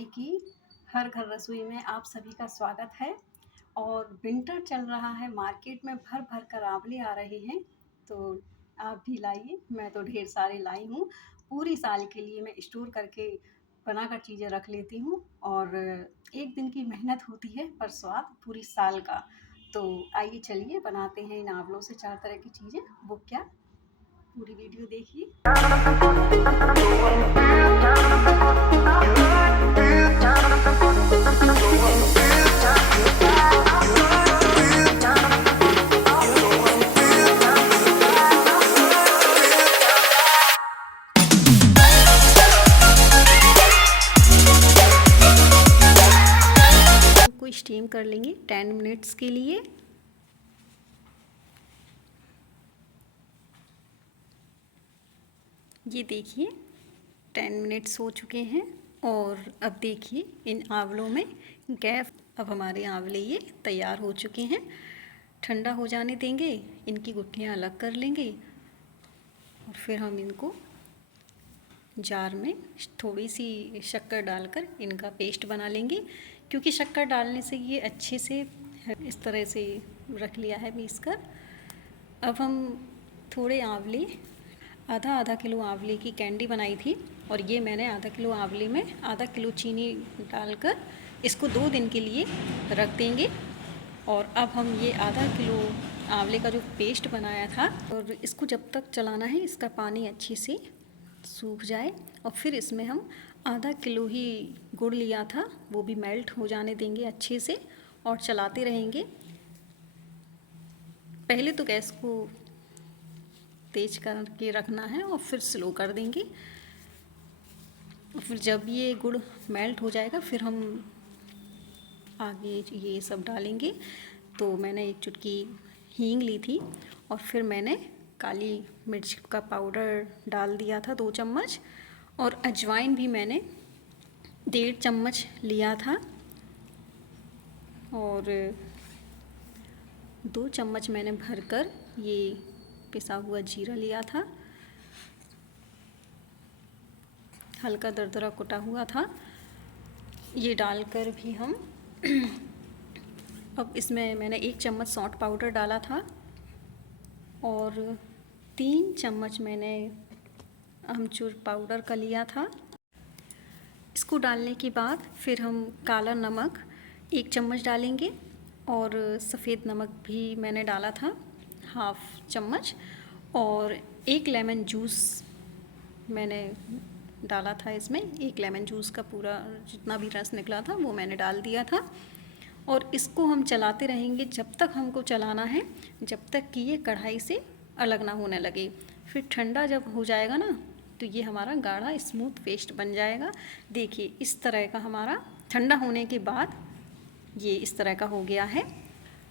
भाई की हर घर रसोई में आप सभी का स्वागत है। और विंटर चल रहा है, मार्केट में भर भर कर आंवले आ रहे हैं, तो आप भी लाइए। मैं तो ढेर सारे लाई हूँ, पूरी साल के लिए मैं स्टोर करके बनाकर चीज़ें रख लेती हूँ। और एक दिन की मेहनत होती है पर स्वाद पूरी साल का। तो आइए चलिए बनाते हैं इन आंवलों से 4 तरह की चीज़ें। वो क्या, पूरी वीडियो देखिए। को स्टीम कर लेंगे 10 मिनट्स के लिए। ये देखिए 10 मिनट्स हो चुके हैं और अब देखिए इन आंवलों में गैप। अब हमारे आंवले ये तैयार हो चुके हैं। ठंडा हो जाने देंगे, इनकी गुठलियाँ अलग कर लेंगे और फिर हम इनको जार में थोड़ी सी शक्कर डालकर इनका पेस्ट बना लेंगे, क्योंकि शक्कर डालने से ये अच्छे से इस तरह से रख लिया है पीस कर। अब हम थोड़े आंवले, आधा किलो आंवले की कैंडी बनाई थी और ये मैंने आधा किलो आंवले में आधा किलो चीनी डालकर इसको 2 दिन के लिए रख देंगे। और अब हम ये आधा किलो आंवले का जो पेस्ट बनाया था, और इसको जब तक चलाना है इसका पानी अच्छे से सूख जाए। और फिर इसमें हम आधा किलो ही गुड़ लिया था, वो भी मेल्ट हो जाने देंगे अच्छे से और चलाते रहेंगे। पहले तो गैस को तेज करके रखना है और फिर स्लो कर देंगे। और फिर जब ये गुड़ मेल्ट हो जाएगा फिर हम आगे ये सब डालेंगे। तो मैंने एक चुटकी हींग ली थी और फिर मैंने काली मिर्च का पाउडर डाल दिया था 2 चम्मच, और अजवाइन भी मैंने 1.5 चम्मच लिया था, और 2 चम्मच मैंने भरकर ये पिसा हुआ जीरा लिया था, हल्का दरदरा कुटा हुआ था। ये डालकर भी हम अब इसमें मैंने 1 चम्मच सौंठ पाउडर डाला था और 3 चम्मच मैंने अमचूर पाउडर का लिया था। इसको डालने के बाद फिर हम काला नमक 1 चम्मच डालेंगे और सफ़ेद नमक भी मैंने डाला था 1/2 चम्मच, और 1 लेमन जूस मैंने डाला था इसमें। 1 लेमन जूस का पूरा जितना भी रस निकला था वो मैंने डाल दिया था। और इसको हम चलाते रहेंगे जब तक हमको चलाना है, जब तक कि ये कढ़ाई से अलग ना होने लगे। फिर ठंडा जब हो जाएगा ना तो ये हमारा गाढ़ा स्मूथ पेस्ट बन जाएगा। देखिए इस तरह का हमारा ठंडा होने के बाद ये इस तरह का हो गया है।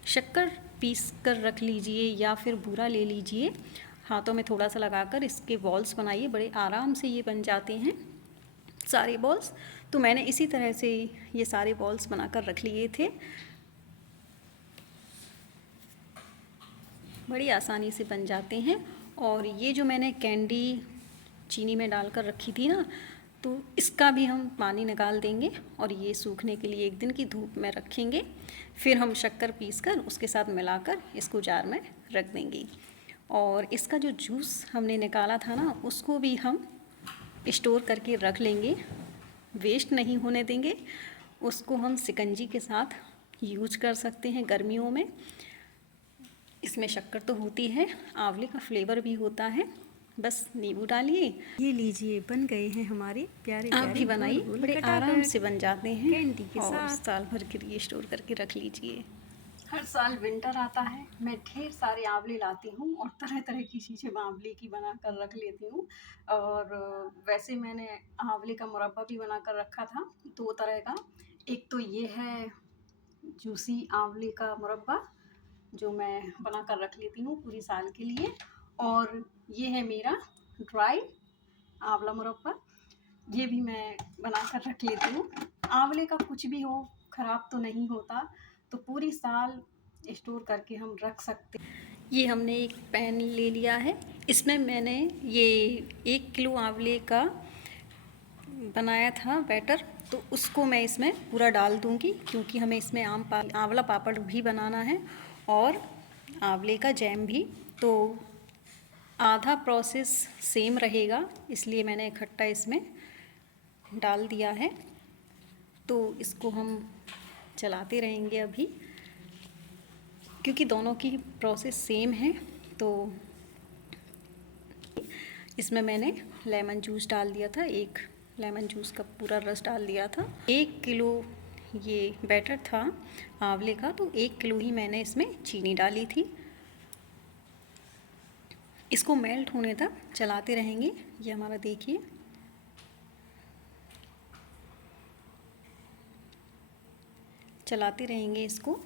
शक्कर पीस कर रख लीजिए या फिर बूरा ले लीजिए, हाथों में थोड़ा सा लगाकर इसके बॉल्स बनाइए, बड़े आराम से ये बन जाते हैं सारे बॉल्स। तो मैंने इसी तरह से ये सारे बॉल्स बनाकर रख लिए थे, बड़ी आसानी से बन जाते हैं। और ये जो मैंने कैंडी चीनी में डालकर रखी थी ना, तो इसका भी हम पानी निकाल देंगे और ये सूखने के लिए 1 दिन की धूप में रखेंगे। फिर हम शक्कर पीसकर उसके साथ मिलाकर इसको जार में रख देंगे। और इसका जो जूस हमने निकाला था ना, उसको भी हम स्टोर करके रख लेंगे, वेस्ट नहीं होने देंगे। उसको हम शिकंजी के साथ यूज कर सकते हैं गर्मियों में। इसमें शक्कर तो होती है, आंवले का फ्लेवर भी होता है, बस नींबू डालिए। ये लीजिए बन गए हैं हमारे प्यारे प्यारे। आप भी बनाइए, बड़े आराम से बन जाते हैं कैंडी के साथ। साल भर के लिए स्टोर करके रख लीजिए। हर साल विंटर आता है, मैं ढेर सारे आंवले लाती हूँ और तरह तरह की चीज़ें आंवले की बना कर रख लेती हूँ। और वैसे मैंने आंवले का मुरब्बा भी बना कर रखा था 2 तरह का। एक तो ये है जूसी आंवले का मुरब्बा जो मैं बना कर रख लेती हूँ पूरी साल के लिए, और ये है मेरा ड्राई आंवला मुरब्बा, ये भी मैं बना कर रख लेती हूँ। आंवले का कुछ भी हो ख़राब तो नहीं होता, तो पूरी साल स्टोर करके हम रख सकते हैं। ये हमने एक पैन ले लिया है, इसमें मैंने ये 1 किलो आंवले का बनाया था बैटर, तो उसको मैं इसमें पूरा डाल दूँगी, क्योंकि हमें इसमें आंवला पापड़ भी बनाना है और आंवले का जैम भी। तो आधा प्रोसेस सेम रहेगा, इसलिए मैंने इकट्ठा इसमें डाल दिया है। तो इसको हम चलाते रहेंगे अभी, क्योंकि दोनों की प्रोसेस सेम है। तो इसमें मैंने लेमन जूस डाल दिया था, 1 लेमन जूस का पूरा रस डाल दिया था। 1 किलो ये बैटर था आंवले का, तो 1 किलो ही मैंने इसमें चीनी डाली थी। इसको मेल्ट होने तक चलाते रहेंगे। ये हमारा देखिए चलाते रहेंगे इसको।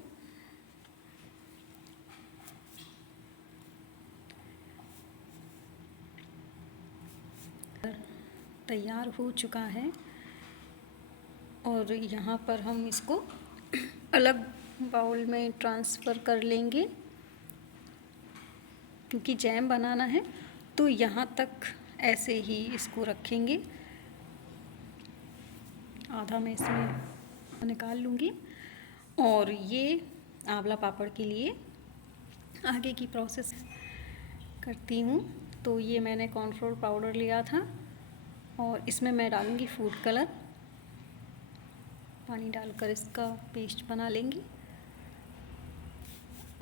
तैयार हो चुका है और यहाँ पर हम इसको अलग बाउल में ट्रांसफ़र कर लेंगे, क्योंकि जैम बनाना है। तो यहाँ तक ऐसे ही इसको रखेंगे। आधा मैं इसमें निकाल लूँगी और ये आंवला पापड़ के लिए आगे की प्रोसेस करती हूँ। तो ये मैंने कॉर्नफ्लोर पाउडर लिया था और इसमें मैं डालूँगी फूड कलर। पानी डालकर इसका पेस्ट बना लेंगे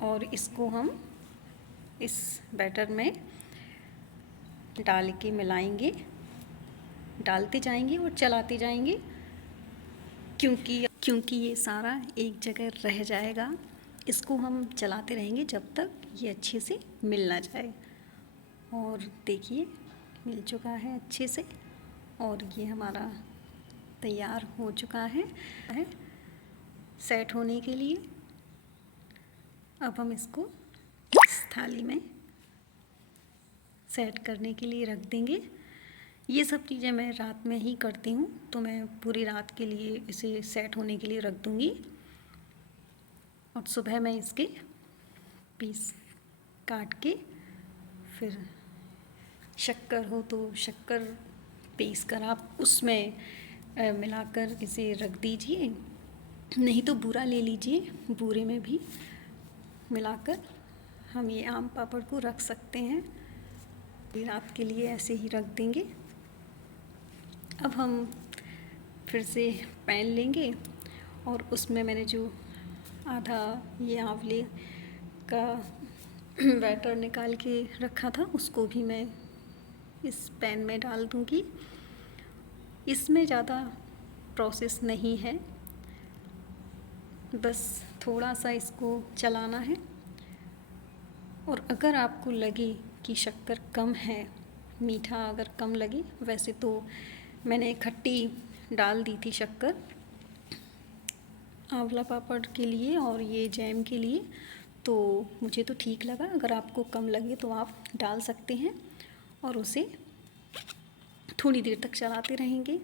और इसको हम इस बैटर में डाल के मिलाएंगे, डालते जाएंगे और चलाते जाएंगे, क्योंकि ये सारा एक जगह रह जाएगा। इसको हम चलाते रहेंगे जब तक ये अच्छे से मिल ना जाए। और देखिए मिल चुका है अच्छे से और ये हमारा तैयार हो चुका है सेट होने के लिए। अब हम इसको इस थाली में सेट करने के लिए रख देंगे। ये सब चीज़ें मैं रात में ही करती हूँ, तो मैं पूरी रात के लिए इसे सेट होने के लिए रख दूँगी और सुबह मैं इसके पीस काट के फिर शक्कर हो तो शक्कर पीस कर आप उसमें मिलाकर इसे रख दीजिए, नहीं तो बूरा ले लीजिए, बूरे में भी मिलाकर हम ये आम पापड़ को रख सकते हैं। रात के लिए ऐसे ही रख देंगे। अब हम फिर से पैन लेंगे और उसमें मैंने जो आधा ये आंवले का बैटर निकाल के रखा था उसको भी मैं इस पैन में डाल दूँगी। इसमें ज़्यादा प्रोसेस नहीं है, बस थोड़ा सा इसको चलाना है। और अगर आपको लगे कि शक्कर कम है, मीठा अगर कम लगे, वैसे तो मैंने खट्टी डाल दी थी शक्कर आंवला पापड़ के लिए और ये जैम के लिए, तो मुझे तो ठीक लगा। अगर आपको कम लगे तो आप डाल सकते हैं और उसे थोड़ी देर तक चलाते रहेंगे।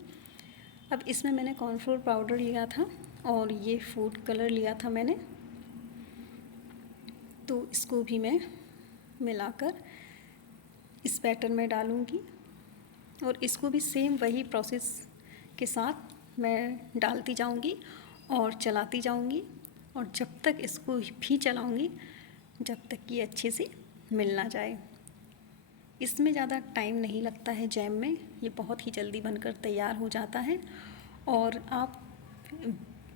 अब इसमें मैंने कॉर्नफ्लोर पाउडर लिया था और ये फूड कलर लिया था मैंने, तो इसको भी मैं मिलाकर इस बैटर में डालूँगी और इसको भी सेम वही प्रोसेस के साथ मैं डालती जाऊँगी और चलाती जाऊँगी और जब तक इसको भी चलाऊँगी जब तक ये अच्छे से मिल ना जाए। इसमें ज़्यादा टाइम नहीं लगता है जैम में, ये बहुत ही जल्दी बनकर तैयार हो जाता है। और आप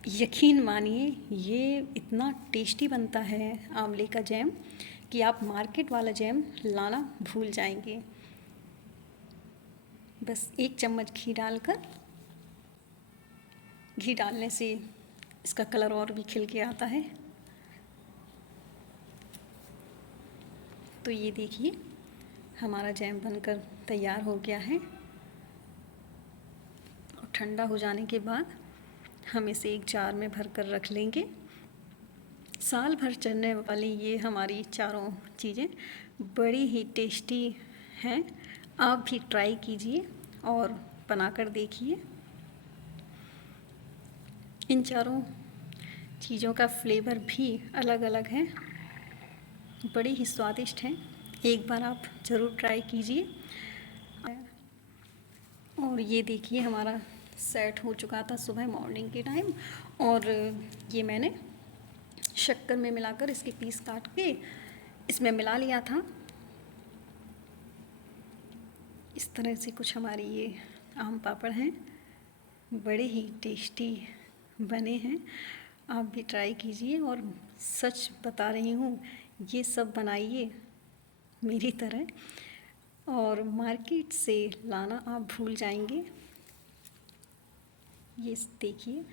यकीन मानिए ये इतना टेस्टी बनता है आंवले का जैम कि आप मार्केट वाला जैम लाना भूल जाएंगे। बस 1 चम्मच घी डालकर, घी डालने से इसका कलर और भी खिल के आता है। तो ये देखिए हमारा जैम बनकर तैयार हो गया है और ठंडा हो जाने के बाद हम इसे एक जार में भर कर रख लेंगे। साल भर चलने वाली ये हमारी चारों चीज़ें बड़ी ही टेस्टी हैं। आप भी ट्राई कीजिए और बनाकर देखिए। इन चारों चीज़ों का फ्लेवर भी अलग अलग है, बड़ी ही स्वादिष्ट हैं। एक बार आप ज़रूर ट्राई कीजिए। और ये देखिए हमारा सेट हो चुका था सुबह मॉर्निंग के टाइम। और ये मैंने शक्कर में मिलाकर इसके पीस काट के इसमें मिला लिया था। इस तरह से कुछ हमारी ये आम पापड़ हैं, बड़े ही टेस्टी बने हैं। आप भी ट्राई कीजिए और सच बता रही हूँ, ये सब बनाइए मेरी तरह और मार्केट से लाना आप भूल जाएंगे। ये देखिए,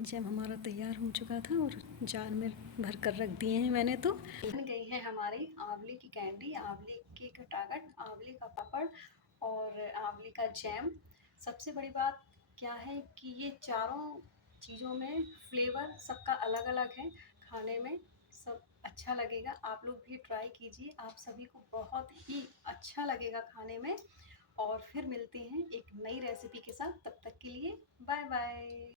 जब हमारा तैयार हो चुका था और जार में भर कर रख दिए हैं मैंने, तो बन गई है हमारी आंवले की कैंडी, आंवले के खटाखट, आंवले का पापड़ और आंवले का जैम। सबसे बड़ी बात क्या है कि ये चारों चीज़ों में फ्लेवर सबका अलग अलग है, खाने में सब अच्छा लगेगा। आप लोग भी ट्राई कीजिए, आप सभी को बहुत ही अच्छा लगेगा खाने में। और फिर मिलते हैं एक नई रेसिपी के साथ, तब तक के लिए बाय बाय।